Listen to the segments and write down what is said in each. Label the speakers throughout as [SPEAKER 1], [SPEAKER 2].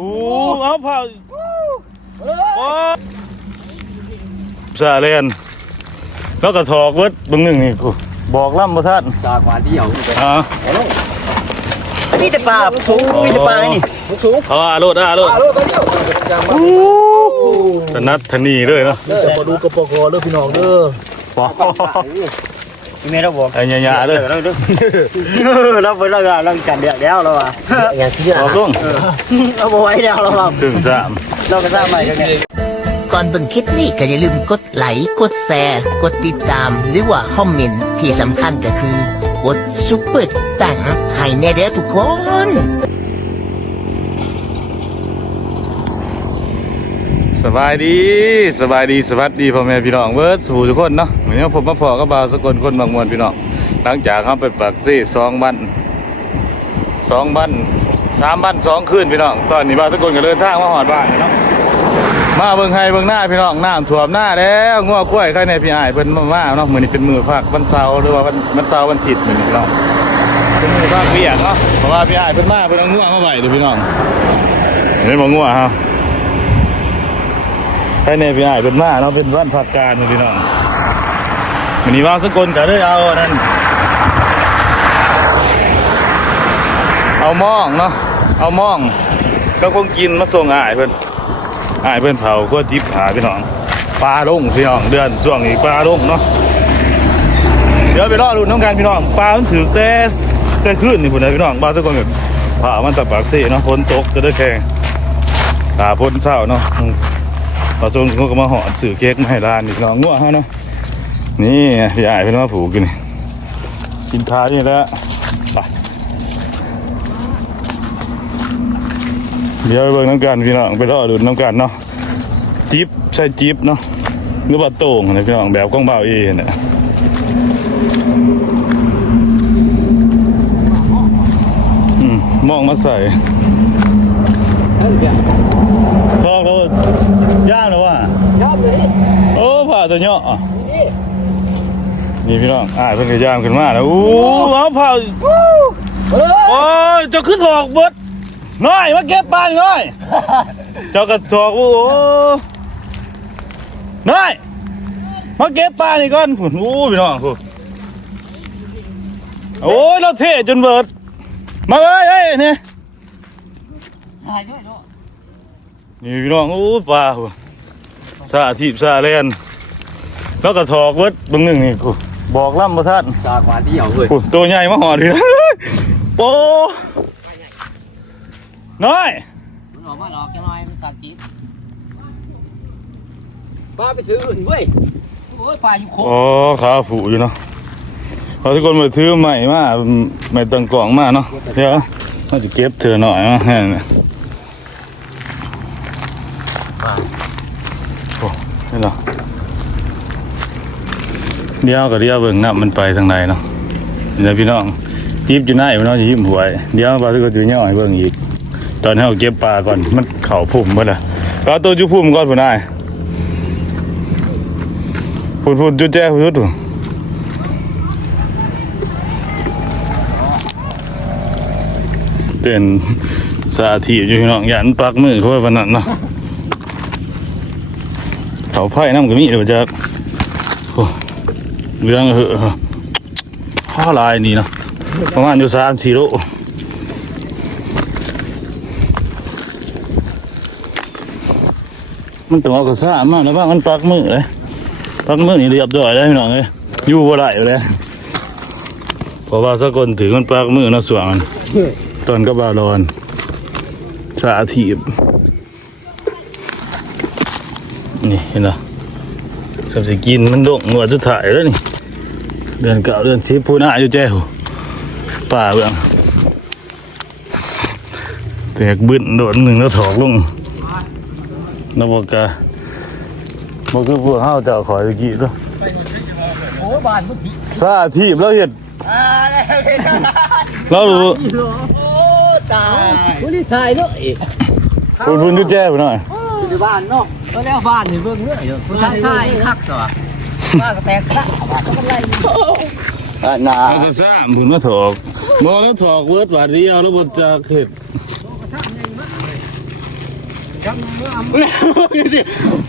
[SPEAKER 1] โอ้เอาเผาโอ้ซาเลียนแล้วก็ถอกเวิร์ดเบางหนึ่งนี่กูบอกล่ำมาท่าน
[SPEAKER 2] จากมาเดียว
[SPEAKER 1] อ่า
[SPEAKER 2] มีแต่ปลาสูงมีแต่ปลานี่สูง
[SPEAKER 1] เอาอาโลดอาโลด
[SPEAKER 2] ปลาโลกเดียว
[SPEAKER 1] ตนัดทนีเลยเนาะ
[SPEAKER 2] เด้อมาดูกระปกเด้อพี่น้องเด้อ
[SPEAKER 1] ปอ
[SPEAKER 2] แม่เราบอก
[SPEAKER 1] ไอ้ยาๆเลย
[SPEAKER 2] เราไปเราเราจัดเดือดแล้วเราอะอย่างที่
[SPEAKER 1] ออกลง
[SPEAKER 2] เราบไว้แล้วเรา
[SPEAKER 1] ถึงสาม
[SPEAKER 2] เราก็สร้างใหม่กันไง
[SPEAKER 3] ก่อนเบิ่งคลิปนี้ก็อย่าลืมกดไลค์กดแชร์กดติดตาม หรือว่าคอมเมนต์ที่สำคัญก็คือกดซุปเปอร์ตังให้แน่เด้อทุกคน
[SPEAKER 1] สบายดีสบายดีสวัสดีพ่อแม่พี่น้องเบิร์ดสู่ทุกคนเนาะเหมือนผมมาพอก็บ่าวสกลคนบางมวลพี่น้องหลังจากเขาไปปักซี่สองวันสองวันสามวันสองคืนพี่น้องตอนนี้บาวสกลก็เดินทางมาหอดบ้านเนาะมาเบิ่งไห้เบิ่งหน้าพี่น้องน้ำท่วมหน้าแล้วงัวกล้วยใครในพี่อ้ายเพิ่นมามาเนาะมือนี้เป็นมือภาควันเสาร์หรือว่าวันวันเสาร์วันอาทิตย์มื้อนี้พี่น้องเป็นมือภาคเวียกเนาะเพราะว่าพี่อ้ายเพิ่นมาเพิ่นเอางัวมาไว้เด้อพี่น้องเห็นบ่งัวเฮา ใครในพี่อ้ายเป็นมาเนาะเป็นวันพักการพี่น้องวันนี้ว่าสกลก็เลยเอานั่นเอามองเนาะเอามองก็คงกินมาส่งอ้ายเพิ่นอ้ายเพิ่นเผาก็จิบหาพี่น้องปลาลงพี่น้องเดือนช่วงนี้ปลาลงเนาะเดี๋ยวไปรอรุ่นน้องกันพี่น้องปลามันถือแต่แต่ขึ้นนี่พุ่นนะพี่น้องบ้านสกลก็ผ่ามันตะปากซี่เนาะฝนตกก็ได้แข่งตาพ้นเศร้าเนาะ เราจนเขาก็มาหอดสื่อเค้กมาให้ร้านนี่น้องง่วงฮะเนาะนี่พี่อายเพิ่นมาผูกกินกินท้ายนี่แล้วไปเดี๋ยวไปเบิ่งน้ำกันพี่น้องไปรอดูน้ำกันเนาะจิ๊บใช่จิ๊บเนาะหรือว่าโต่งนะพี่น้องแบบกล้องเบาเอเนี่ยมองมาใส่ ทอกแล้วย่างแล้วว่ะ
[SPEAKER 2] ยอมเลย
[SPEAKER 1] โอ้ผ่าตัวเนาะนี่พี่น้องอ่าเพิ่นก็ย่างขึ้นมาแล้วโอ้เอาผ่าโอ้ยเจ้าขึ้นถอกเบิดน้อยมาเก็บปลาน้อยเจ้าก็ถอกโอ้น้อยมาเก็บปลานี่ก่อนคุณโอ้พี่น้องคุณโอ้ยเราเทจนเบิด มาเอ้ยเอ้ยนี่
[SPEAKER 2] ถ่ายด้วยเนาะ
[SPEAKER 1] นี่พี่น้องโอ้ปลาหัวซาทีบซาเล่นแล้วก็ถอกเวิดเบางหนึ่งนี่กูบอกล่ำมาท่าน
[SPEAKER 2] จากมาเดียวเลย
[SPEAKER 1] กูตัวใหญ่มาหอดพี่โอ้น้อย
[SPEAKER 2] มันออกมาหลอกแค่น้อยมันสั่นจี๊ดปลาไปซื้ออื่นเว้ยโอ้ยปลาอยู่โคก
[SPEAKER 1] อ๋อขาผูอยู่เนาะพอทุกคนมาซื้อใหม่มาใหม่ตังกล่องมาเนาะเดี๋ยวน่าจะเก็บเธอหน่อยนะ ค่นั้นน่ะโอ้นี่เหรอเดี๋ยวก็เดี๋ยวเบิ่งน้ำมันไปทางใดเนาะเดี๋ยวพี่น้องยิบอยู่หนพี่น้องจะยิ้มหวยเดี๋ยวปลาทุกคนจะย่อยเบิ่งอีก ตอนนี้เราเก็บปลาก่อนมันเข่าพุ่มหมดเลยก็เอาตัวจุพุ่มก่อนผู้นายพุ่นพุ่นจุดแจ้พุ่นจุดพุ่นเต้นสาธิตอยู่พี่น้องยันปักมือเขาไว้วันนั้นเนาะ เขาไพ่น้ำก็มีเดี๋ยวจะโอ้เรื่องเหอะข้อลายนี่เนาะประมาณอยู่สามสี่โลมันต้องเอากระซ่ามากแล้วบ้างมันปักมือเลยปักมือนี่เรียบร้อยแล้พี่น้องเลยอยู่บ่ได้อยู่แล้วเพราะว่าสักลถือมันปักมือนะส่วนตอนก็บาลอนสาถีบ นี่เห็นไหมสับสิกินมันดงหัวจะถ่ายแล้วนี่ เดือนเก่าเดือนสิบพูน่าอยู่แจ้วป่าเบื้องแตกบึ้นโดดหนึ่งแล้วถอกลงนบอกกะบอกคือพวกเฮาเจ้าขอยตะกี้เด้อ
[SPEAKER 2] โอ้ยบานมันผี
[SPEAKER 1] ซาทีบแล้วเห็ด
[SPEAKER 2] อ่าได้
[SPEAKER 1] เรารู้
[SPEAKER 2] โอ้ตายมันนี่ถ่ายเนาะเอ๊ะ
[SPEAKER 1] คุณคุณจุดแจ้ไปหน่อย
[SPEAKER 2] อยู่บ้านเนาะ ก็แล้วบ้านนี่เบิ่งเนาะออยู่คนถ่ายถ่ายคักตัวบ้านก็แตกซะบ้านก็เป็นไรอ่าน่า
[SPEAKER 1] เอากระซ่ามคุณมาถอกบอกแล้วถอกเวิร์ดบาทเดียวแล้วบดจะเห็ด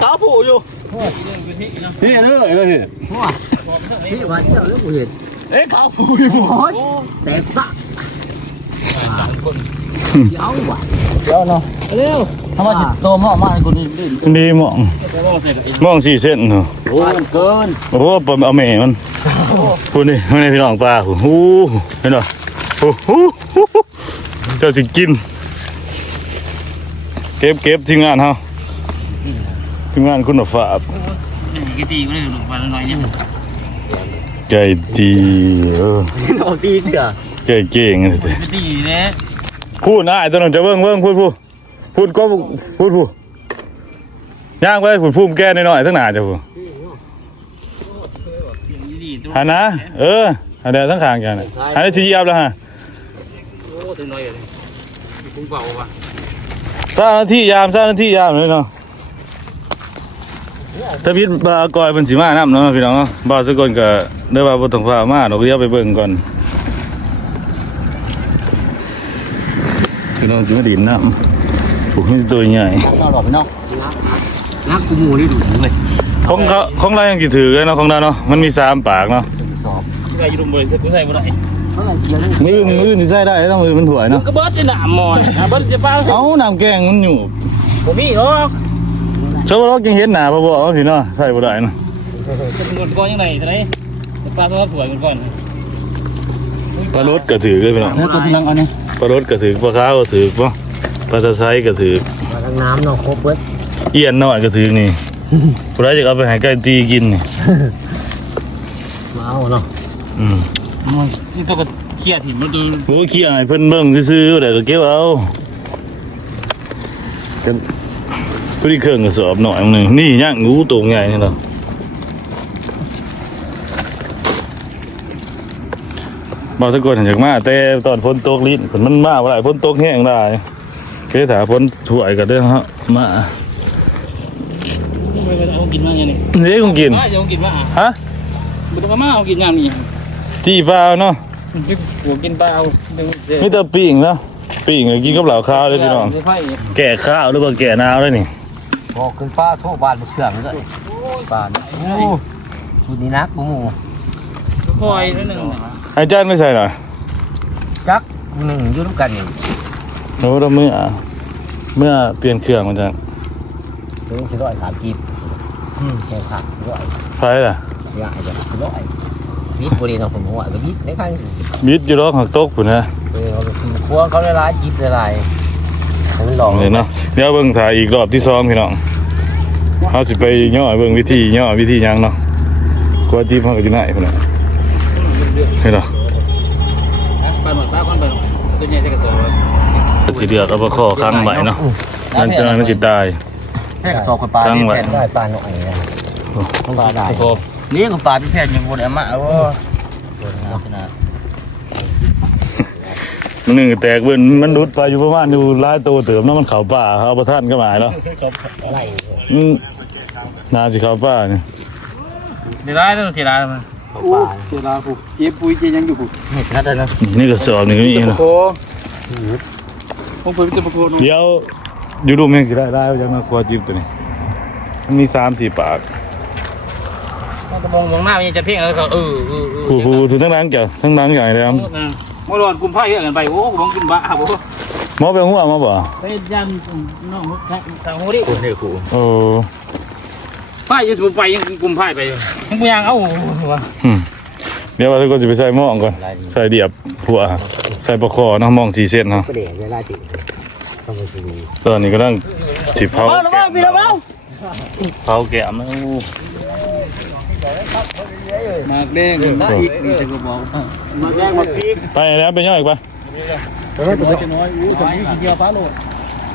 [SPEAKER 2] ขาผูอยู่นี่เลยเลยนี่ว่าเจ้าเรื่องกูเห็นเอ๊ะขาผูอยู่แตกซะเดี๋ยวว่ะ เดี๋ยวเนาะเร็วทำไมจิตโตมากมากคนนี้ดิ้น
[SPEAKER 1] ดีมองมองสี่เส้นเนาะ
[SPEAKER 2] โอ้ยเกิน
[SPEAKER 1] โอ้โหปมเอาแม่มันพูดนี่ไม่ได้พี่น้องปลาโอ้โหเห็นป่ะโอ้โหเจ้าสิกิน เก็บเก็บทีมงานเฮาทีมงานคุณภาพ
[SPEAKER 4] cái gì có thể đủ vào nói nhất
[SPEAKER 1] ใจดีเออ
[SPEAKER 2] เอาดีเถอะ
[SPEAKER 1] ใจเก่งเลย
[SPEAKER 4] cái gì đấy
[SPEAKER 1] พูดนะไอ้ตัวนั้นจะเบิ่งเบิ่งพูดพูดพูดก็พูดพูดย่างไปพูดพูดแก้หน่อยๆทั้งหนาจะพูด
[SPEAKER 4] cái gì tôi
[SPEAKER 1] หันนะเออหันเดี๋ยวทั้งขางกันน่ะหันได้ชี้ยับแล้วฮะ
[SPEAKER 4] ô tôi nói rồi cũng vào mà
[SPEAKER 1] สร้างหน้าที่ยามสร้างหน้าที่ยามเลยเนาะถ้าพิษบากอยเป็นสีมาน้ำเนาะพี่น้องเนาะบ่าวสกลก็ได้ว่าบ่ต้องพามาเราเรียกไปเบิ่งก่อน น้องสิมาดินน้ำผูกนี่ตัวใหญ่
[SPEAKER 2] นอนหลับไปเนาะนักกูมูนี่ดูดเลย
[SPEAKER 1] ของเขาของเรายังกี่ถือเลยเนาะของเราเนาะมันมีสามปากเนาะ
[SPEAKER 2] สอบ
[SPEAKER 4] cái gì đúng rồi sẽ có sai vào đây
[SPEAKER 2] เมื่อไหร่เขียวเลย
[SPEAKER 1] มือมือนี่ใส่ได้ต้องมือมันถวยเนาะ
[SPEAKER 4] cái bớt trên nạm mòn à bớt trên bao
[SPEAKER 1] เอาน้ำแกงมันอยู่
[SPEAKER 4] của mỹ đó
[SPEAKER 1] ชาวบ้านยังเห็นหน้าบ่บ่เอาพี่เนาะใส่บ่ได้เนาะ
[SPEAKER 4] còn con như này thế đấy ba tôi tuổi còn còn
[SPEAKER 1] ปลารถก็ถือเลยพี่น้อง
[SPEAKER 2] เฮ้ยตัวที่นั่งเอาเนี่ย
[SPEAKER 1] ปลารถก็ถือปลาขาวก็ถือป่ะปลาตะไซก็ถือ
[SPEAKER 2] มาทางน้ำเนาะครบเบิด
[SPEAKER 1] เอียนน้อยก็ถือนี่ผู้ใดจะเอาไปให้ไก่ตีกินนี่
[SPEAKER 2] มาเอาเนาะ
[SPEAKER 1] อืม
[SPEAKER 4] nhưng tôi còn kia thì nó tôi
[SPEAKER 1] โอ้ยขี้อายเพิ่นเบิ่งซื่อๆแต่ก็เก็บเอากันผู้ที่เครื่องกระสอบหน่อยหนึงนี่ย่างงูตัวใหญ่นี่เนาะ บ่สะกดเห็นจากมาแต่ตอนฝนตกลิ้นฝนมันมาบ่ได้ฝนตกแห้งได้เกถาฝนถ่วยก็ได้ฮะมา
[SPEAKER 4] không kịp mang như này
[SPEAKER 1] เด้คงกิน
[SPEAKER 4] má giờ không kịp mà
[SPEAKER 1] ฮะ
[SPEAKER 4] bữa có má không kịp làm gì
[SPEAKER 1] ที่เปล่าเนาะ
[SPEAKER 4] cái của kiên bao đừng
[SPEAKER 1] มีแต่ปิ่งเนาะปิ่งก็กินกับเหล่าข้าวเลยพี่น้อง
[SPEAKER 4] phải
[SPEAKER 1] แก่ข้าวหรือว่าแก่นาวเลยนี่
[SPEAKER 2] บอกขึ้นฟ้าโชคบานมาเสื่อมเลยบานโอ้ชุดนี้นักกูมู
[SPEAKER 4] coi nó nè
[SPEAKER 1] อาจารย์ไม่ใส่หน่อย
[SPEAKER 2] จักหนึ่งอยุ่งกันนี่
[SPEAKER 1] โน้ตเมื่อ เมื่อเปลี่ยนเครื่องมันจะ
[SPEAKER 2] เรื่องสี่ร้อยสามกีบอืมแค่ขาดสี่ร้อย
[SPEAKER 1] ไฟล่ะ
[SPEAKER 2] ยากจะสี่ร้อยยิบบุรีเนาะผมหัวก็ยิบไม่ค่อย
[SPEAKER 1] มิดอยู่รอกหักตกพุ่นนะ
[SPEAKER 2] เออเขาครัวเขาได้ร้ายยิบได้ร้ายให้มันลอง
[SPEAKER 1] เลยเนาะเดี๋ยวเบิ่งถ่ายอีกรอบที่สองพี่น้องเขาสิไปย่อเบิ่งวิธีย่อวิธีหยังเนาะกว่าที่พ่อก็อยู่ไหนพุ่นน่ะ เห็นเหรอ
[SPEAKER 4] ba một ba con bờ tôi nhảy ra cái sổ
[SPEAKER 1] สิเดือกเอาไปข้อค้างไว้เนาะนั่นจะมันสิตาย
[SPEAKER 2] ให้กระสอบกับปลา
[SPEAKER 1] ตั้งไว้
[SPEAKER 2] แผ่นได้ปลาหน่อยปลาได้เลี้ยงกับปลาเป็นแผ่นยังบนแอมะโอ้
[SPEAKER 1] มันหนึ่งแตกเบิ่นมันดุดไปอยู่ประมาณอยู่หลายตัวเติมนาะมันเข้าป่าเอาประท่านก็หมายเนาะ
[SPEAKER 2] ไร
[SPEAKER 1] อืมน่าสิ เข้าป่านี่
[SPEAKER 4] để ra nó xì ra mà
[SPEAKER 2] ปลา
[SPEAKER 4] xì ra phục chế bùi chế nhang phục
[SPEAKER 2] เห็ดนั่นเลยนะ
[SPEAKER 1] นี่ก็สอบนี่ก็มีเนาะ
[SPEAKER 4] cô không phải cái cô
[SPEAKER 1] เดี๋ยวอยู่ดูแม่งสิได้ได้ยังมาครัวจิบตัวนี้มันมีสามสี่ปาก
[SPEAKER 4] nó có bông bông nào như chả phiền nó ừ ừ ừ
[SPEAKER 1] ผู้ผู้ถึงทั้งนั้นจ้ะทั้งนั้นใหญ่เลยครับ
[SPEAKER 4] mỗi lần cùng phải hiện gần bảy bố bóng kim bạ bố
[SPEAKER 1] หมอไปหัวมาบ่
[SPEAKER 4] cái jam nó thằng hố đi
[SPEAKER 2] คนเดียวกู
[SPEAKER 1] โอ้
[SPEAKER 4] phải chứ một phải cùng phải vậy không có nhang ấu
[SPEAKER 1] หึเดี๋ยวว่าทุกคนจะไปใส่หม้องก่อน ใส่เดียบผัวใส่ปลาคอเนาะหมองสี่เส้นเนาะ
[SPEAKER 2] ก็เดี๋ยวเวลาติต้องไปดู
[SPEAKER 1] ตอนนี้ก็ต้องสิเผาเผาแกะมา
[SPEAKER 4] mà đen mà đen mà pí
[SPEAKER 1] ไปแล้วไปย่อยอีกปะ
[SPEAKER 4] nói cho nói ú thằng như nhiều phá luôn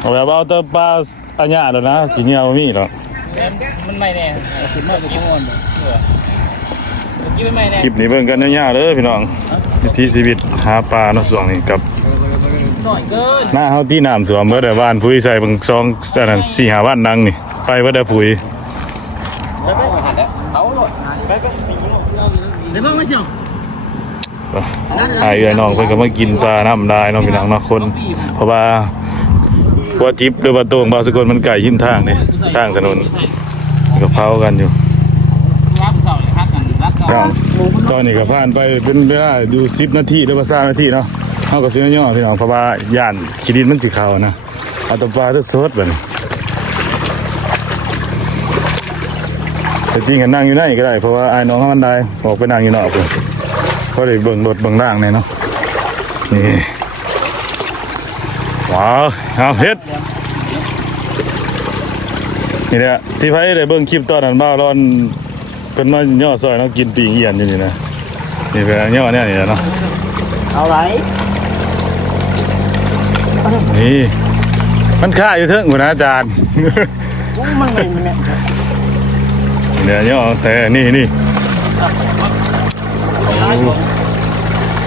[SPEAKER 1] เอาแบบเอาแต่ปลาอัญญาแล้วนะกินเหนียวบ่มีหรอ ก
[SPEAKER 4] em mình mày nè thịt nó cũng ngon rồi chứ với mày nè
[SPEAKER 1] คลิปนี้เบิ่งกันยาวๆเลยพี่น้องวิถีชีวิตหาปลาเนาะส่วงนี้กับ
[SPEAKER 4] nổi cơn
[SPEAKER 1] หน้าเฮาที่น้ำสวมเมื่อแต่บ้านพุ้ยใส่บางซองอันนั้นสี่หาบ้านดังนี่ ไปว่าได้พุ้ย
[SPEAKER 2] เดี๋ยวเพิ่งไม่เชียว
[SPEAKER 1] ไอายเอื้อยน้องเพิ่นก็มากินปลาน้ำได้เน้องพี่น้องเนาะคน เพราะว่า ว่าจิบหรือว่าโต่งบาวสกลมันไก่หิมทางนี่ทางถนนก็เผากันอยู่
[SPEAKER 4] รับเก่าเลยครับกันรับเก่า
[SPEAKER 1] ครับตอนนี้ก็ผ่านไปเป็นเวลาดู10นาทีหรือว่า3นาทีเนาะเฮาก็สิย่อพี่น้องเพราะว่าย่านขี้ดินมันสิเข้านะเอาแตปลาสดๆบัดนี้แต่จริงก็นั่งอยู่ในก็ได้ เพราะว่าอ้ายน้องเขามันได้ออกไปนั่งอยู่นอกพุ่นเพราะได้เบิ่งรถเบิ่งร่างแน่เนาะนี่ ว้าวเอาเฮ็ดนี่แหละที่ไผได้เบิ่งคลิปตอนนั้นบ้าวร้อนเป็นมาย่อซอยเนาะกินปีงเอียนอยู่นี่นะนี่เป็นย่อเนี่ยนี่แหละเนาะ
[SPEAKER 2] เอาไร
[SPEAKER 1] นี่มันค่าอยู่เทิงคุณอาจารย์
[SPEAKER 2] มันไม่มันเนี่ย
[SPEAKER 1] เนี่ยย่อแต่นี่นี่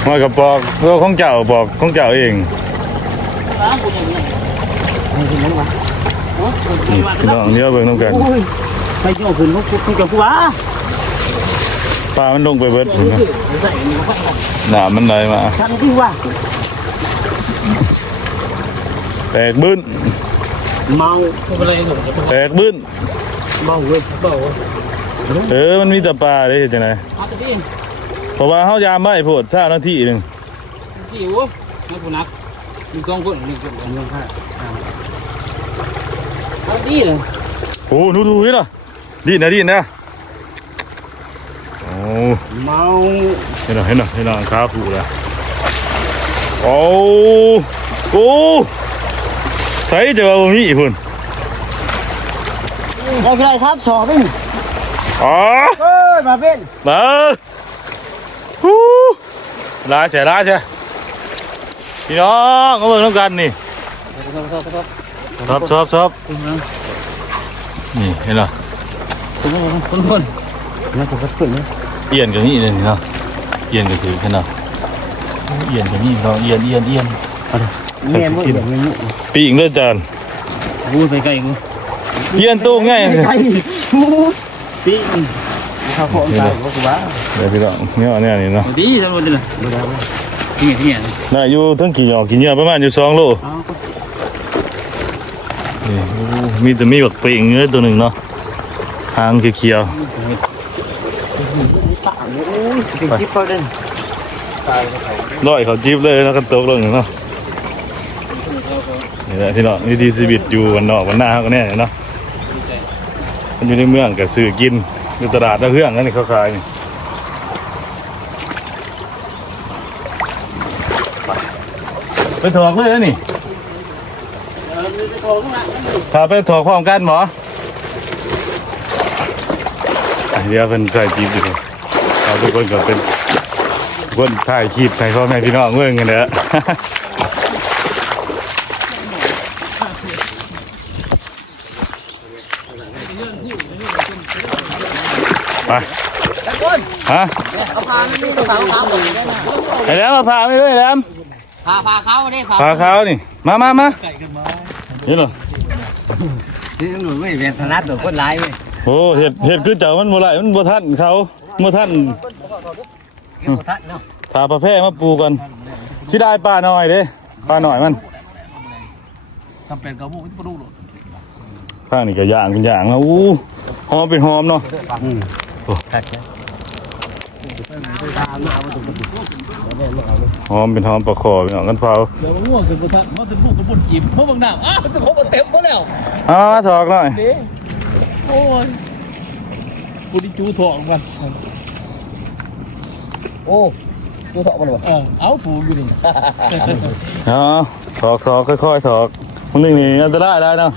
[SPEAKER 1] มากระปอกตัวของเจ้าบอกของเจ้าเอง พี่น้องเดี๋ยวเบิ่งน้ำกัน
[SPEAKER 2] ไปโยกขึ้นเขาคุณกับกูวะ
[SPEAKER 1] ปลามันลงไปเบิด
[SPEAKER 4] ห
[SPEAKER 1] นามันไหลมา
[SPEAKER 2] ทำที่ว่า
[SPEAKER 1] แตกบึ้น
[SPEAKER 2] เมา
[SPEAKER 4] อะไรหนุ่ม
[SPEAKER 1] แตกบึ้น
[SPEAKER 2] เมาเลย
[SPEAKER 4] เบา
[SPEAKER 1] เออ มันมีแต่ปลาเด้เฮ็ดจังได
[SPEAKER 4] เพ
[SPEAKER 1] ราะว่าเฮายามไว้โพดซ่านาทีหนึ่ง
[SPEAKER 4] จิ๋วนักกูนัก มีสองคนหนึ่งคนเดียวเอาดีเลย
[SPEAKER 1] โอ้ดูดูนี่ล่ะดีนะดีนะโอ้
[SPEAKER 2] เมา
[SPEAKER 1] เห็นหรอเห็นหรอเห็นหรอขาผูแล้วโอ้โอ้ใส่จะว่าบ่มีอีกพุ่น
[SPEAKER 2] เราคือไรทับสอบนี่
[SPEAKER 1] อ๋อ
[SPEAKER 2] เอ้ยมาเป็น
[SPEAKER 1] มาฮู้ลาเฉยลาเฉย พี่น้องเอาเบิ่งน้ำกันนี่ชอบชอบชอบนี่เห็นหรอ
[SPEAKER 4] คนคน
[SPEAKER 2] น่าจะขึ้นเลย
[SPEAKER 1] เอียนกับนี่เลยนี่เนาะเอียนก็คือขนาดเอียนกับนี่เนาะเอียนเอียนเอียน
[SPEAKER 2] แม่ไม่อย่างนี้
[SPEAKER 1] ปีกเลือดจาน
[SPEAKER 4] กูไปไกลกู
[SPEAKER 1] เอียนตู้ง่าย
[SPEAKER 2] ไก่ปีเขาโค้งใจว่ากูวะ
[SPEAKER 1] เดี๋ยวพี่น้องเนี่ยเนี่ยนี่เนาะ
[SPEAKER 4] ดีทั้งหมดเลย นี่นี่
[SPEAKER 1] น่าอยู่ทั้งกี่หยอกกี่เหยื่อประมาณอยู่สองโล
[SPEAKER 2] เอา
[SPEAKER 1] นี่โอ้มีแต่มีแบบปีกเนื้อตัวหนึ่งเนาะหางเขียว
[SPEAKER 2] ปากโอ้ยเป็นจิ๊บเขาเด่น
[SPEAKER 1] ๆร้อยเขาจีบเลยแล้วก็ตกลงเนาะนี่แหละพี่น้องวิธีชีวิตอยู่วันนอกวันหน้าเขาก็แน่เนาะมันอยู่ในเมืองกับซื้อกินอยู่ตลาดแล้วเรื่องนั่นนี่เขาขายนี่ ไปถอกเลยนะนี่พาไปถอกพร้อมกันหมอเดี๋ยวเป็นใส่จีบอยู่เราทุกคนก็เป็นคนถ่ายคลิปถ่ายพ่อแม่พี่น้องเมื่อกันเด้อไปฮะ
[SPEAKER 2] เอาพาไม่มีกระเป๋าเขาหมดเลยนะ
[SPEAKER 1] ไอ้แล้วมาพาไม่ด้วยแล้ว
[SPEAKER 2] พาพาเขาดิพา
[SPEAKER 1] พาเขานี่ มามามานี่เหรอ
[SPEAKER 2] ที่ตำรวจไม่เป็นธนัดหรือคนร้ายเว้ย
[SPEAKER 1] โอ้เห็ดเห็ดคือเจ้ามันบ่ไหลมันบ่ทันเขาบ่ทัน
[SPEAKER 2] เกี่ยวกับทัดเนาะ
[SPEAKER 1] ถาปลาแพร่มาปูกันสิได้ปลาหน่อยเด้ปลาหน่อยมัน
[SPEAKER 4] ทำเป็นกระบุกที่ปลุกหรอ
[SPEAKER 1] ข้างนี่ก็ย่างเป็นย่างนะอู้หอมเป็นหอมเนาะ
[SPEAKER 2] ทัดเนี่ยตามมาเอาตัวตัว
[SPEAKER 1] หอมเป็นหอมปลาคอพี่น้องกันเผา
[SPEAKER 4] เดี๋ยวง่วงเป็นประธานเพราะเป็นผู้กระบุนจีบเพราะบางหน้าอ้าวจะครบเต็มหมดแล้ว
[SPEAKER 1] อ่าถอกหน่อย
[SPEAKER 4] เด้โอ้ยกูดิจูถอกมัน
[SPEAKER 2] โอ้ตัวถอดมันวะ
[SPEAKER 4] เออเอาปูอยู่นี่
[SPEAKER 1] เอ๋อถอกถอกค่อยๆถอกมันนี่นี่อันตรายได้เนาะ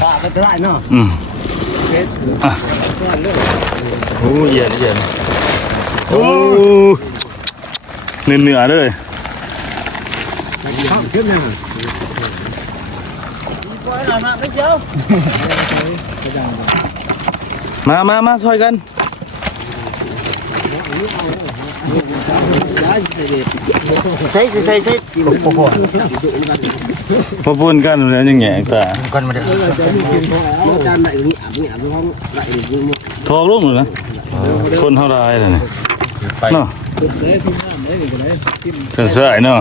[SPEAKER 2] พาไปได้เนาะ
[SPEAKER 1] อืมอะโอ้เย็นเย็นโอ้ เนื้อเนื้อเลยมามามาช่วยกัน
[SPEAKER 2] ใช่ใช่ใช่ใช่
[SPEAKER 1] พอพูนกันแล้วยังแงตา
[SPEAKER 2] กันมาเด้อจานไหนอย่างนี้อาบนี้อาบน้องไหนอย่าง
[SPEAKER 1] เลยนะคนเท่าไรเลยเนี่ยเนาะ
[SPEAKER 4] ได้ดีกว่าเลยจิ้ม
[SPEAKER 1] เส้นสายเนาะ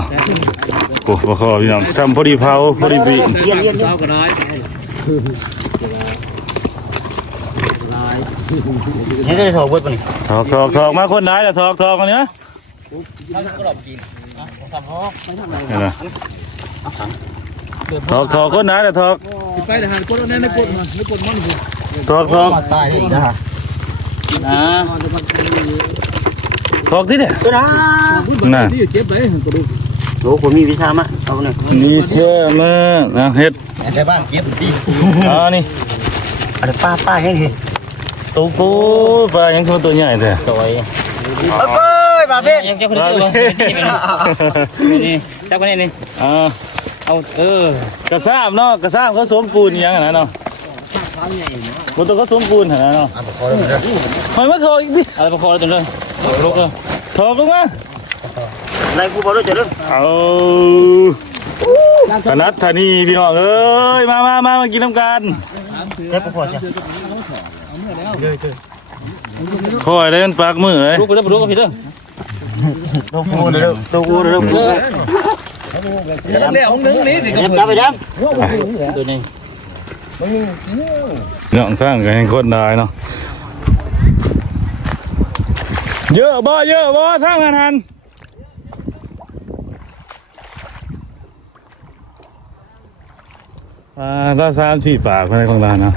[SPEAKER 1] โอ้บ่คอพี่น้องซ้ำพอดีเผาพอดีปี
[SPEAKER 4] เยี่ยมเยี่ยมเช้าก็ได้
[SPEAKER 2] นี่ได้ถอดเบิดปะนี่
[SPEAKER 1] ถอกถอกถอกมาคนไหนล่ะถอกถอกอันเนี้ย
[SPEAKER 4] ถ้าก็หลบกินทอ
[SPEAKER 1] นี่นะถอกถอกคนไหนล่ะถอก
[SPEAKER 4] สิไปทหารกดแน่ในกดมันในกดมันอยู่
[SPEAKER 1] ถอกถอก
[SPEAKER 2] ตายนี่นะฮะ
[SPEAKER 4] นะ
[SPEAKER 1] ถอกที่เนี่ย
[SPEAKER 2] ตัวนะ
[SPEAKER 1] น่ะ
[SPEAKER 4] ที่เจ็บเลยกระดูก
[SPEAKER 2] โหผมมีวิชามาเอาหน่อย
[SPEAKER 1] นี่เชื่อมานะเฮ็ด
[SPEAKER 2] แต่บ้านเจ็บดี
[SPEAKER 1] อ่านี่
[SPEAKER 2] อะไรป้าป้ายังไง
[SPEAKER 1] ตัวกูปลายังตัวใหญ่แท้
[SPEAKER 2] สวยเอาเก้ยมาเบ้
[SPEAKER 4] ยังเจ้าคนนี้นี่เจ้าคนนี้นี่
[SPEAKER 1] อ่า
[SPEAKER 4] เอาเออก
[SPEAKER 1] ระซ้ามเนาะกระซ้ามเขาสวมปูนอิหยังอะนะเนาะบ่ต้องเขาสวมปูนหั่นนะเนาะหอยมาถอกอีกดิ
[SPEAKER 4] อะไรประคองตัวเลยลุกเลย
[SPEAKER 1] ถอกลงมา
[SPEAKER 2] นายกูบอกด้วยจะเรื่อง
[SPEAKER 1] เอาธนัดธนีพี่น้องเอ้ยมามามามากินน้ำกัน
[SPEAKER 2] แค่กูพอจ้ะ
[SPEAKER 1] คอยได้มันปากมือเลย
[SPEAKER 4] ลุกไปแล้วลุกไปพี่เด้อ
[SPEAKER 2] ตัวกู เย
[SPEAKER 1] อะบ่เยอะบ่ทางงานหันอ่าถ้าสามสี่ปากภายในของร้านนะ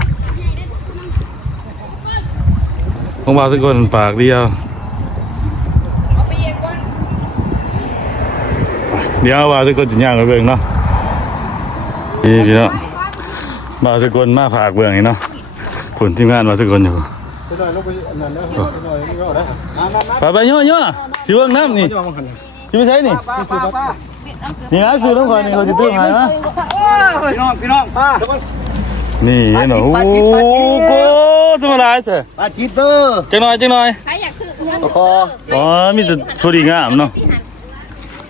[SPEAKER 1] ของบ่าวสกลปากเดียว เดี๋ยวบ่าวสกลจะย่างไปเบิ่งเนาะนี่พี่เนาะมาสกลมาฝากเบื้องนี่เนาะผลทีมงานมาสกลอยู่ไปไปย่ อย่อสิเบื้องน้ำนี่ที่ไม่ใช่นี่นี่นะซื้อต้องคอยนี่เขาจะตื้อให้นะ
[SPEAKER 2] พี่น้องพี่น้องป้า
[SPEAKER 1] นี่เห็นเหรอโอ้โหสมาลายเถอะ
[SPEAKER 2] ป้าจิตเตอร์
[SPEAKER 1] จังหน่อยจังหน่อย
[SPEAKER 5] ใครอยากซื้อเงิน
[SPEAKER 2] คอ
[SPEAKER 1] อ๋อมีแต่พอดีงามเนาะ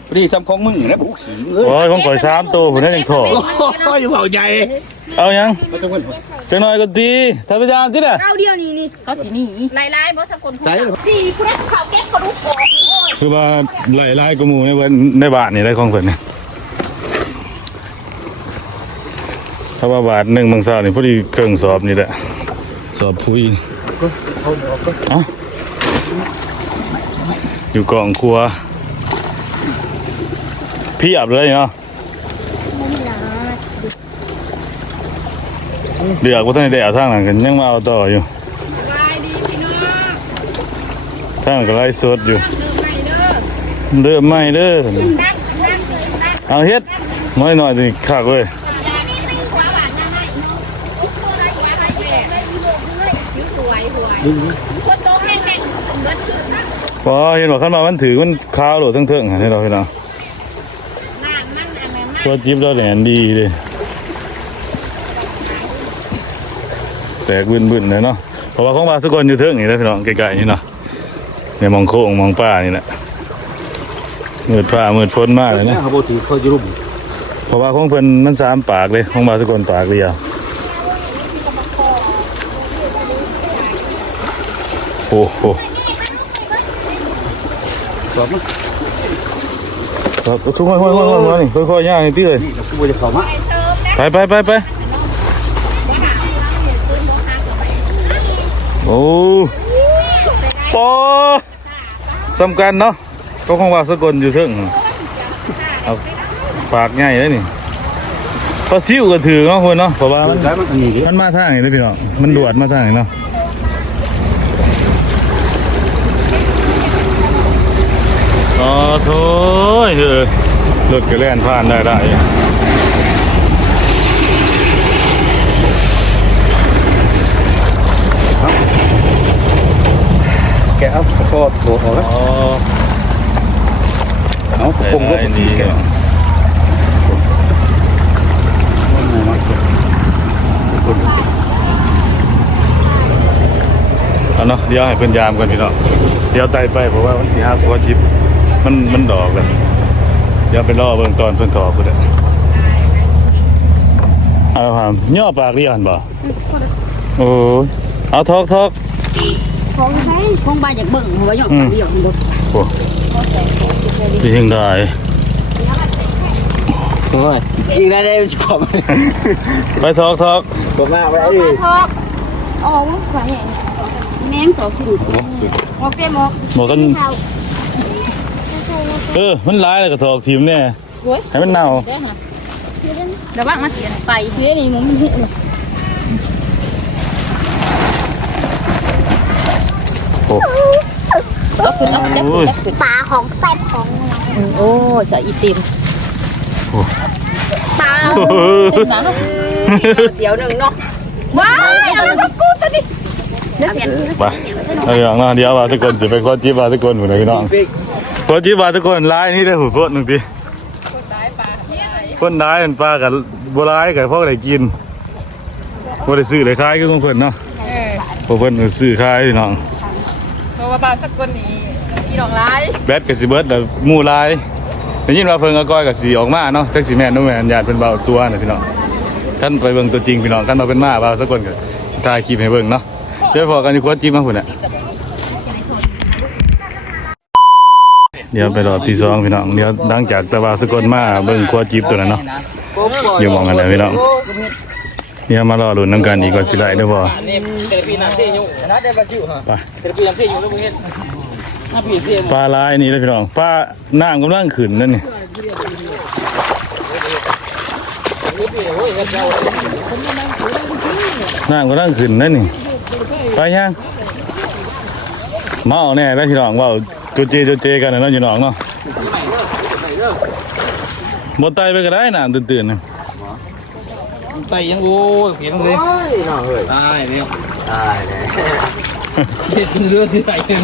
[SPEAKER 2] พอดีซ้ำของมึงนะผมขี่เอ้ย
[SPEAKER 1] โอ้ยผมก่อยสามตัวผมได้ยังถอด
[SPEAKER 2] โอ้ยเบาใหญ่
[SPEAKER 1] เอายังจังหน่อยก็ดีทำไปยามที่เนี่ย
[SPEAKER 5] เก้าเดียวนี่นี่เขาสีนี่ลายลายๆบ่สกุลใช่ดีคุณเขาเก็บกระดูกโผล่โอ้ย
[SPEAKER 1] คือว่าไล่ไล่กระหมูในวันในบ้านนี่ได้ของเพิ่นนี่ถ้าว่าบาทหนึ่งบางสาวนี่พอดีเครื่องสอบนี่แหละสอบผู้อีเอ้าอยู่กล่องครัวเพี่อับเลยเนาะเดือกว่าท่านได้เอาทางหลังกันยังมาเอาต่ออยู่
[SPEAKER 5] ลายดีพี่น้อง
[SPEAKER 1] ทางก็ไล่สดอยู่
[SPEAKER 5] เดินไปเด้อ
[SPEAKER 1] เริ่มไม่เด้อ
[SPEAKER 5] เอา
[SPEAKER 1] เฮ็ดน้อยหน่อยสิคักเว้ย
[SPEAKER 5] วหวานนั่งให้อุ๊บโซ่ได้หัวได้แก่ได้ยิ้มเลยยิ้มสวยสวยคนโตแห้งแห้งเบิดคือน้
[SPEAKER 1] พอเห็นบอกขั้นมามันถือมันขาวโหลดทั้งเทิงๆให้เราให้เรา
[SPEAKER 5] อันนั้น
[SPEAKER 1] ตัวจิ๊บเราแหลนดีเลย แตกบึนบึนๆเลยเนาะเพราะว่าของบาสกลอยู่เทิงนี่นะพี่น้องไกลๆนี่เนาะในมองโค้งมองป้านี่แหละมืดผ้ามืดพ้นมากเลยนะ
[SPEAKER 2] เขาบอกถือเขาจะรุ่ม
[SPEAKER 1] เพราะว่าของเพิ่นมันสามปากเลยของบาสกลปากเดียวโอ้โห
[SPEAKER 2] บอกมั้ง
[SPEAKER 1] ครับคนค่อยๆๆๆนี่ค่อยๆย่างนี่ตีเลย
[SPEAKER 2] นี่เรากูจะเข้ามา
[SPEAKER 5] ไป
[SPEAKER 1] ไปไปไปโอ้ปอสำคัญเนาะก็คงว่าสกลอยู่เทิงเอาปากง่ายเลยนี่ปลาซิวก็ถือเนาะคนเนาะเพราะว่ามัน
[SPEAKER 2] ได้มัน
[SPEAKER 1] มันมาทางนี้เลยพี่น้องมันดวดมาทางเนาะ อโถ่เฮ้ยรถก็แล่นผ่านได้ได้
[SPEAKER 2] แกเอาคอโถออกแล้ว
[SPEAKER 1] อ๋อ
[SPEAKER 2] เอา
[SPEAKER 1] ได้
[SPEAKER 2] ปงรถ
[SPEAKER 1] ได้ดี
[SPEAKER 2] แก
[SPEAKER 1] เนาะเอาเนาะเดี๋ยวให้เพิ่นยามกันพี่เนาะเดี๋ยวไต่ไปเพราะว่ามันสิหาหัวจิบ มันมันดอกเลยเดี๋ยวไปรอเบิ่งตอนเพิ่นถอดพุ่นแหละเอาหามย่อปากเรียนบ่โอ้ยเอาทอกทอก
[SPEAKER 5] ของใช้ของบาจากเบิ่งหัวหยอกเดียวบ่
[SPEAKER 1] โอ้ดียังได้
[SPEAKER 2] โอ้ยอีกแล้วได้ขอบ
[SPEAKER 1] ไปทอกทอก
[SPEAKER 2] ขอบมากไป
[SPEAKER 5] เอามาทอกอ๋อมึงขวายแม่งตัวขึ้นหมกเต็มหมก
[SPEAKER 1] บอกกัน
[SPEAKER 5] เท้า
[SPEAKER 1] เออ มันร้ายเลยกับทอกทีมเนี่ย
[SPEAKER 5] โอ้ย
[SPEAKER 1] ให้มันเน่า
[SPEAKER 5] เดี๋ยวค่ะเดี๋ยวบ้างมาเสียไปเสียนี่มึงมันหุบเลย
[SPEAKER 1] โอ้
[SPEAKER 5] เอาขึ้นเอาจับ
[SPEAKER 1] โอ้ย
[SPEAKER 5] จับขึ้นปลาของแซ่บของโอ้ใส่อีติม
[SPEAKER 1] โอ้
[SPEAKER 5] ปลาน้ำเดี๋ยวหนึ่งเนาะว้ายเอาแล้วกูตัวนี้เดี๋ยวเสีย
[SPEAKER 1] ไปเอาอย่างนั้นเดี๋ยวว่าทุกคนจะไปขอจีบว่าทุกคนหมดเลยพี่น้อง ขอจีบว่าทุกคนร้ายนี่ได้หูพดหนึ่งทีคนร้ายมันปลากับบัวร้ายกับพวกอะไรกินบ่ได้ซื้อเลยขายก็ของเพิ่นเนาะ
[SPEAKER 4] เออ
[SPEAKER 1] พวกเพิ่นก็ซื้อขายพี่น้อง
[SPEAKER 4] เพราะว่าปลาสักคนนี้อีดอกร้าย
[SPEAKER 1] แบดกับสิเบิร์ดแล้วหมู่ร้ายได้ยินว่าเพิ่นก็ก้อยกับสีออกมาเนาะจักสิแม่นบ่แม่นญาติเพิ่นเบาตัวน่ะพี่น้องท่านไปเบิ่งตัวจริงพี่น้องท่านมาเป็นมาเบาสักคนก็สิถ่ายคลิปให้เบิ่งเนาะเดี๋ยวพอกันอยู่ควรจิ้มมาพุ่นน่ะ เดี๋ยวไปรอบที่สองพี่น้องเดี๋ยวหลังจากตะวาสกลมาเบิ่งควจิ้มตัวนั้นเนาะอยู่หมองกันแล้วพี่น้องเดี๋ยวมารอลุ้นนํกันอีกว่าสิได้เด้อบ่
[SPEAKER 4] นี่เตะปีน้ำเสียอยู่นะไปลาจิ๋วฮะ
[SPEAKER 1] ไป
[SPEAKER 4] เตะปีน้ำเสียอยู่แล้วมึงเห็นน้ำปีเสีย
[SPEAKER 1] ปลาลายนี่เลยพี่น้องปลาน้ำกำลังขึ้นนั่นนี่น้ำกำลังขึ้นนั่นนี่ไปยังเมาแน่แล้วพี่น้องเว่า จุเจจุเจกันนะเนาะพี่น้องเนาะบนไตไปก็ได้น้ำตื่นๆนะ
[SPEAKER 4] ไปยังโอ้ยเขียนเลย
[SPEAKER 2] น้องเฮ้ย
[SPEAKER 4] ตายเลย
[SPEAKER 2] ตายเลย
[SPEAKER 4] เด็ดเรือที่ใส่ถึง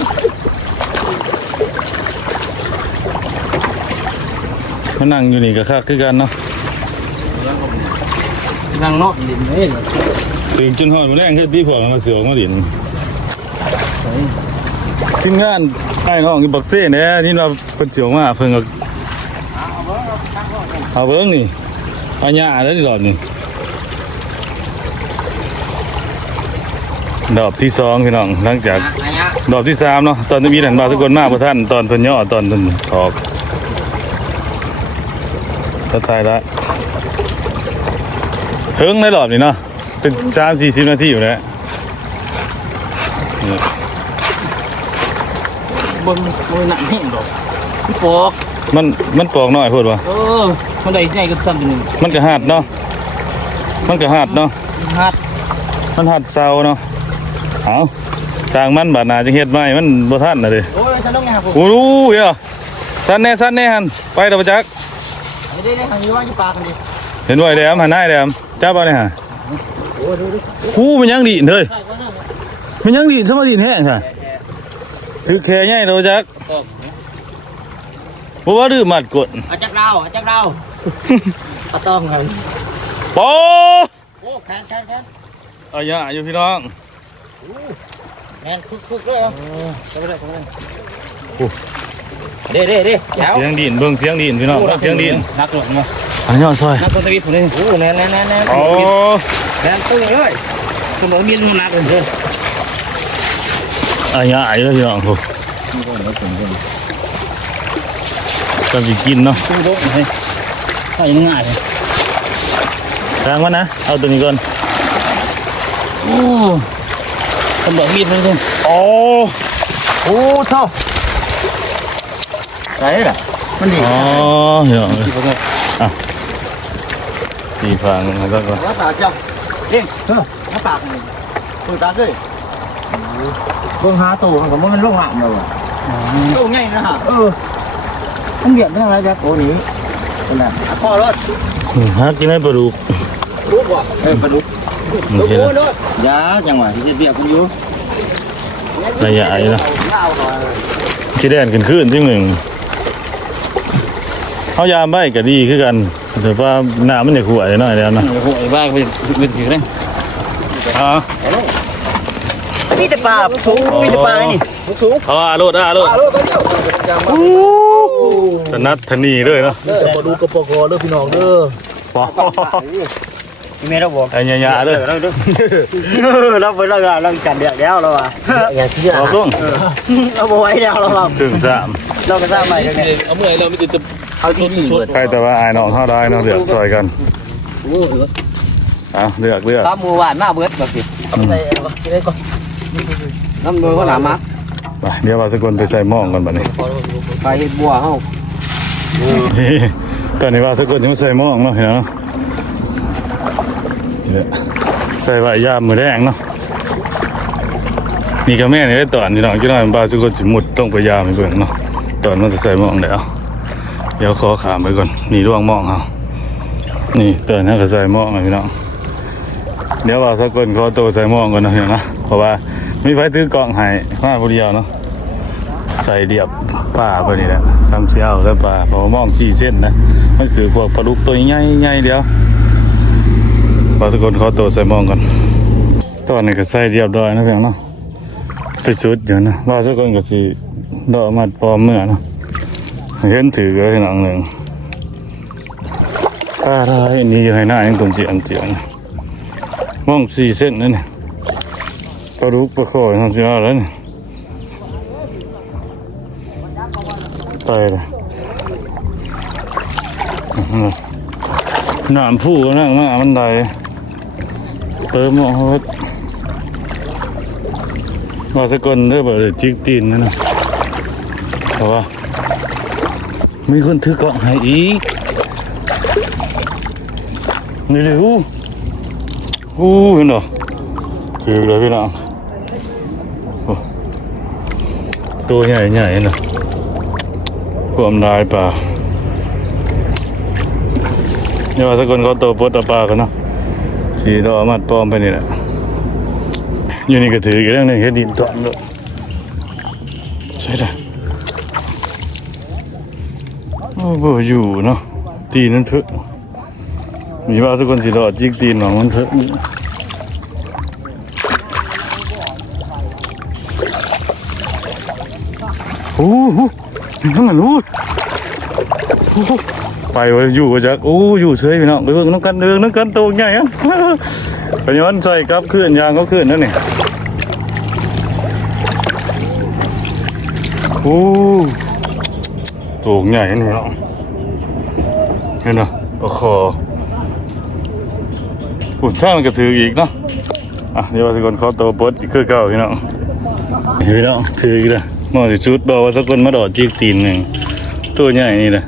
[SPEAKER 1] มานั่งอยู่นี่ก็คักคือกันเนาะ
[SPEAKER 4] นั่งเนาะดินเลย
[SPEAKER 1] ตื่นจนหอดมาแรงขึ้นที่พวกมันมาเสือกมาดินทีมงาน ไอ้น้องอยู่บักเซ่เนี่ยที่เราเป็นเสือกมาเพิ่งก็เอาเบิ้งนี่เอาหญ้าแล้วนี่ดอกนี่ดอกที่สองพี่น้องหลังจากดอกที่สามเนาะตอนนี้มีหันมาทุกคนมากพระท่านตอนเพิ่นย่อตอนเพิ่นถอกก็ตายละเฮิงในรอบนี่เนาะเป็นสามสี่สิบนาทีอยู่แล้ว
[SPEAKER 4] บนบนหนังแห้งดอกปอก
[SPEAKER 1] มันมันปอกน้อยพูดว่า
[SPEAKER 4] เออมันได้ใจก็ซ้ำตัวหนึง
[SPEAKER 1] มันก็หัดเนาะมันก็หัดเนาะ
[SPEAKER 4] ฮัด
[SPEAKER 1] มันหัดเซาเนาะเอาทางมันบาดหนาจะเฮ็ดไหมมันบ่ทันน่ะเด้
[SPEAKER 2] โอ้ยฉันต้องไงครับผม
[SPEAKER 1] โอ้รู้เหรอสั้นแน่สั้นแน่หันไปเดอประจัก
[SPEAKER 2] ไม่ได้ได้ทางนี้ว่าอยู่ปากกันดิ
[SPEAKER 1] เห็นไว้แดมหันหน้าแดมจับเอาเนี่ยฮะกูดิ คูมันยังดีดเฮ้ยมันยังดีดสมาดีดแห้งค่ะ ถือแค่ใหญ่เดอประจักษ์บ่ว่าดื้อมัดกด
[SPEAKER 2] เอาจักเราเอาจักเราก็ต้องเงิน
[SPEAKER 1] โป
[SPEAKER 2] โอ้แขนแขนแขน
[SPEAKER 1] เอาอย่าอยู่พี่น้อง
[SPEAKER 2] แขนคึกคึกเลยเหรอจับไปเลยจับไปเลยเด้เด้เด้แถว
[SPEAKER 1] เสียงดินเบิ่งเสียงดินพี่น้องเบิ่งเสียงดิน
[SPEAKER 4] นักหลงเนาะ
[SPEAKER 1] อันยอดซอย
[SPEAKER 4] นักตัวนี้ผมเลย
[SPEAKER 2] โอ้แน่นแน่นแน่นแน่น
[SPEAKER 1] โอ้
[SPEAKER 2] แน่นตึ้งเลย
[SPEAKER 4] ผมบอกมีมันนักเลย
[SPEAKER 1] อันยาอยู่พี่น้องโหกำลังกินเนาะ
[SPEAKER 4] ตู้รถเลยใส่ง่ายเลย
[SPEAKER 1] กลางมันนะ เอาตัวนี้ก่อน
[SPEAKER 4] โอ้ผมบอกมีดมันเลย
[SPEAKER 1] โอ้
[SPEAKER 2] โอ้เท่าไหนล่ะมันดี
[SPEAKER 1] อ๋อพี่น้องตีฟังแล้วก็
[SPEAKER 2] ว่าปากเจ้าเร่งเออว่าปากนี่คุยตาเลย เบิ่งหาตู้มันก็บ่แมันลงหามแล้วอะ
[SPEAKER 4] ตู้ง่ายนะฮะ
[SPEAKER 2] เออมันเบียดเรื่องอะไรแบบโอ้นี้เป็นไงพ่อรถ
[SPEAKER 1] หากินให้ปลาดุก
[SPEAKER 2] รู้ป่ะเออปลาดุก
[SPEAKER 1] โอเคแล้ว
[SPEAKER 2] ยาจังหวะที่จะเบียดคุณอยู่
[SPEAKER 1] ระยะอยู่นะจีแดนขึ้นขึ้นที่หนึ่งเขายามใบก็ดีคือกันแต่ว่าน้ำมันจะขวดหน่อยแล้วนะ
[SPEAKER 4] โอ้โหไอ้บ้าไปเป็นถือเลย
[SPEAKER 1] อ๋อ
[SPEAKER 2] มีแต่ปลาสูงมีแต่ปลานี่สูง
[SPEAKER 1] เอาอาโลดอาโลด
[SPEAKER 2] ปลาโลกเจ้า
[SPEAKER 1] ตะนัดทนีด้วยเนาะ
[SPEAKER 2] เด้อมาดูกระปกอเด้อพี่น้องเด้อ
[SPEAKER 1] ปอ
[SPEAKER 2] แม่เราบอก
[SPEAKER 1] ไอ้ยาๆเด้อ
[SPEAKER 2] เราดูเราไปเราเราจัดเดือดแล้วเราอะ
[SPEAKER 3] อย่างที่
[SPEAKER 1] ออกลง
[SPEAKER 2] เราบ่ไหวแล้วเรา
[SPEAKER 1] ถึงสาม
[SPEAKER 2] เราก็สร้างใหม่กันเนี่ย
[SPEAKER 4] เอาเมื่อยเราไม่จะจะ
[SPEAKER 2] เอาที่นี่เบิด
[SPEAKER 1] ใครแต่ว่าอายน้องเฮาได้เนาะเลือกซอยกันเอาเลือกเลือก
[SPEAKER 2] ตามหมู่บ้านมาเบิดบ่สิใส่ได้ก่อน น้ำมือเขาหนามา
[SPEAKER 1] ไปเดี๋ยวว่าสกุลไปใส่หม้องกันบัดนี้
[SPEAKER 2] ไปเฮ็ดบัวเฮา
[SPEAKER 1] นี่ตอนนี้ว่าสกุลยังใส่หม้องเนาะเห็นเนาะนี่แหละใส่ไว้ยามมือแดงเนาะนี่ก็แม่นี่ได้ตอนนี่น้องกี่น้อยบาสกุลสิมุดต้องไปยามให้เบิ่งเนาะตอนมันจะใส่หม้องแล้วเดี๋ยวขอขามไปก่อนนี่ร่วงหม้องเฮานี่ตอนนี้ก็ใส่หม้องนะพี่น้องเดี๋ยวว่าสกุลขอตัวใส่หม้องก่อนนะพี่น้องนะเพราะว่า มีไฟถือกล่องให้มาผู้เดียวเนาะใส่เดียบป่าไปนี่แหละซ้ำเสียวแล้วป่าพอมองสี่เส้นนะมันคือพวกปลาดุกตัวใหญ่ใหญ่ๆเดียวบาสกุลขอตัวใส่มองกันตอนนี้ก็ใส่เรียบร้อยนะเพียงเนาะไปสุดอยู่นะบาสกุลก็สิดอกมัดปอมเมื่อเนาะเห็นถือก็หนังหนึ่งอะไรนี่อยู่ให้หน้ายังตรงเจียงเจียงมองสี่เส้นนั่นนี่ ปลาดุกปลาโขยทำสียแล้วนี่ไปเลยน้ำผู้นั่งมามันไดเติมหมอฮดว่าสกลเด้อบ่ได้จิกตีนนั่นนะเพราะว่ามีคนถือกล่องให้อีกนี่ดิอู้อู้เห็นเหรอถือเลยพี่น้องโอ้ ตัวใหญ่ใหญ่ๆนะความลายป่าเดี๋ยว่าสกุลเขาโตปดเอาปลากันเนาะสีดอมัดปลอมไปนี่แหละอยู่นี่ก็ถืออีกเรื่องหนึงแค่ดินตอนเลยใช่ละโอ้โหอยู่เนาะตีนั้นเพิ่งมีว่าสกุลสีดอจิกตีนหวังมันเพิ่ง โอ้โหนั่นน่ะรู้ไปว่าอยู่ว่าจักโอ้อยู่เฉยพี่น้องไปเบิ่งน้ำกันเดิงน้ำกันโตใหญ่อะไปย้อนใส่กับเคลื่อนยางก็เคลื่อนนั่นนี่โอ้โตใหญ่นี่เนาะเห็นเนาะโอ้โหอุ่นท่ามันก็ถืออีกเนาะอะเดี๋ยวว่าสกคนขอตัวปดอีกคือเก่าพี่น้องพี่น้องถืออีกแล้ว มอสิชุดบอกว่าสักคนมาดอดจีกตีนหนึ่งตัวใหญ่นี่แหละ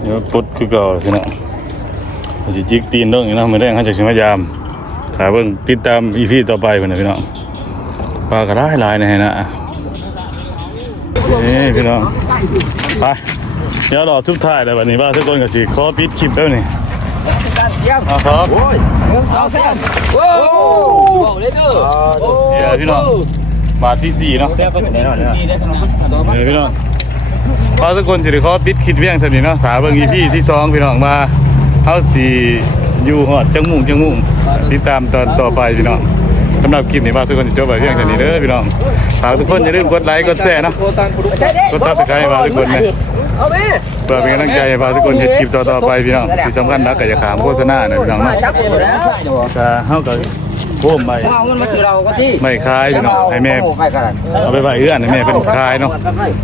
[SPEAKER 1] เดี๋ยวปุ๊ดคือเก่าพี่น้องว่าสิจิกตีนต้องอยู่นะมือแรกเขาจะชิมายามถามเบิ่งติดตามอีพีต่อไปเพื่อนนะพี่น้องปลากระได้หลายนะฮะนะนี่พี่น้องไปเดี๋ยวรอทุกท่ายแล้ววันนี้ว่าสักคนก็สิขอปิดคลิปแล้วนี่เอาครับ
[SPEAKER 2] เอาแท้โอ้บอกเลยเด้อ
[SPEAKER 1] เดี๋ยวพี่น้อง บาทที่สี่เนาะ
[SPEAKER 2] แท้ก็แน่นอนนะ
[SPEAKER 4] นี่ได้ขนม
[SPEAKER 1] เดี๋ยวพี่น้องพาทุกคนสิได้ขอปิดคลิดเวียงสำนี้เนาะถามเบิ่งอีพี่ที่สองพี่น้องมาเฮาสิอยู่ฮอดจังมุ่งจังมุ่งติดตามตอนต่อไปพี่น้องสำหรับคลิปนี้ว่าทุกคนจะจบไปเพียงเท่านี้เด้อพี่น้องฝากทุกคนอย่าลืมกดไลค์กดแชร์เนาะกดซับสไครต์ให้ว่าทุกคนนะ
[SPEAKER 2] เอาแม่
[SPEAKER 1] เพื่อเป็นกำลังใจให้ว่าทุกคนเฮ็ดคลิปต่อๆไปพี่น้องที่สำคัญนักก็อย่าขามโฆษณานะพี่น้องเนาะ
[SPEAKER 2] จับหมดแล้ว
[SPEAKER 1] ก็เฮาก็โคมไป
[SPEAKER 2] เอาเงินมาซื้อเราก็ที่
[SPEAKER 1] ไม่คายพี่น้องให้แม่
[SPEAKER 2] ไปกัน
[SPEAKER 1] เอาไปไว้เอื้อนให้แม่เป็นคายเนาะ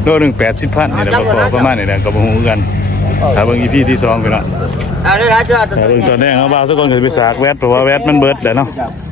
[SPEAKER 1] โลหนึ่งแปดสิบพันนี่แหละพอประมาณนี่แหละก็บ่ฮู้กันถ้าเบิ่งอีพีที่สองไปเนาะ
[SPEAKER 2] เอาได้แล้วจ้า
[SPEAKER 1] ถ้าเบิ่งตอนแรกเอาบ่าวสักคนก็สิไปสากแวดเพราะว่าแวดมันเบิดแหละเนาะ
[SPEAKER 2] เ